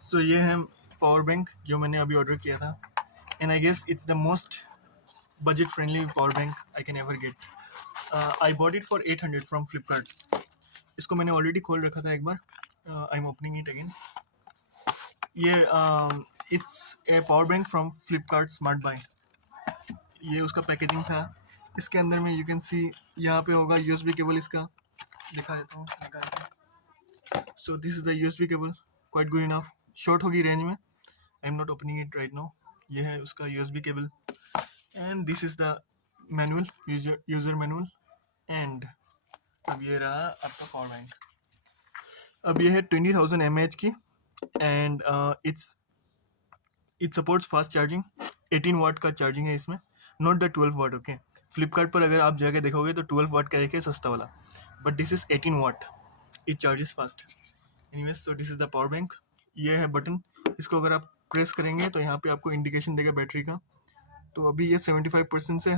सो ये है power bank जो मैंने अभी ऑर्डर किया था, and I guess it's the most budget friendly power bank I can ever get. I bought it for 800 from Flipkart. इसको मैंने ऑलरेडी खोल रखा था एक बार. I am opening it again. ये it's a power bank from Flipkart smart buy. ये उसका पैकेजिंग था. इसके अंदर में यू कैन सी यहाँ पे होगा यूएसबी केबल. इसका दिखा देता हूँ. सो this is the USB cable, quite good enough. Short होगी रेंज में. I am not opening it right now. ये है उसका USB cable. And this is the manual, user manual. And अब ये रहा आपका पावर बैंक. अब ये है 20,000 mAh की. And it supports fast charging. 18 watt का चार्जिंग है इसमें, not the 12 watt. Okay, Flipkart पर अगर आप जाके देखोगे तो 12 वाट का है सस्ता वाला, but this is 18 watt. It charges fast. Anyways, so this is the power bank. ये है बटन. इसको अगर आप प्रेस करेंगे तो यहाँ पे आपको इंडिकेशन देगा बैटरी का. तो अभी ये 75% से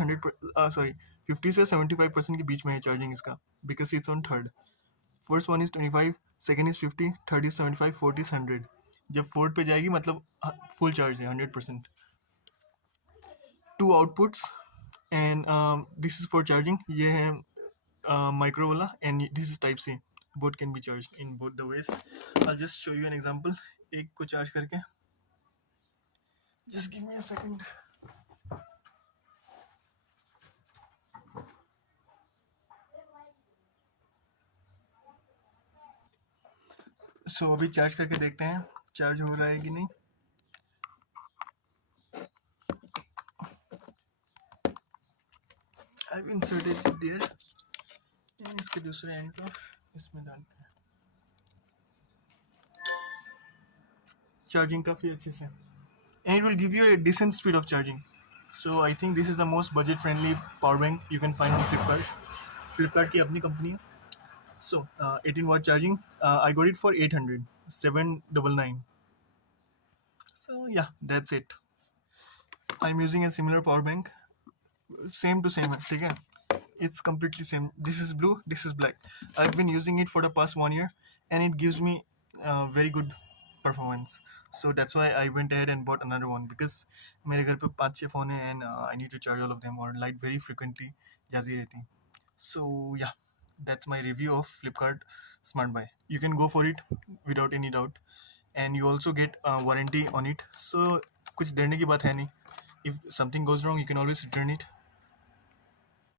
50 से 75% के बीच में है चार्जिंग इसका, because it's on third. First one is 25, second is 50, third is 75, fourth is 100. जब फोर्थ पे जाएगी मतलब फुल चार्ज है 100%. 2 outputs and this is for charging. ये है माइक्रो वाला and this is type C. Both can be charge in both the ways. I just show you an example. एक को चार्ज करके, just give me a second. So अभी charge करके देखते हैं चार्ज हो रहा है कि नहीं. I've inserted it there. And इसके दूसरे एंड को इसमें डालते हैं. चार्जिंग काफ़ी अच्छे से, and it will give you a decent speed of charging. So I think this is the most budget friendly power bank you can find on Flipkart. Flipkart की अपनी कंपनी है. So 18 watt charging. I got it for 800, 799. So yeah, that's it. I'm using a similar power bank. Same to same है, ठीक है. It's completely same. This is blue, this is black. I've been using it for the past 1 year and it gives me very good performance. So that's why I went ahead and bought another one, because मेरे घर पे 5-6 phone है and I need to charge all of them और light very frequently जाती रहती. So yeah, that's my review of Flipkart Smart Buy. You can go for it without any doubt, and you also get warranty on it. So कुछ देने की बात है नहीं. If something goes wrong, you can always return it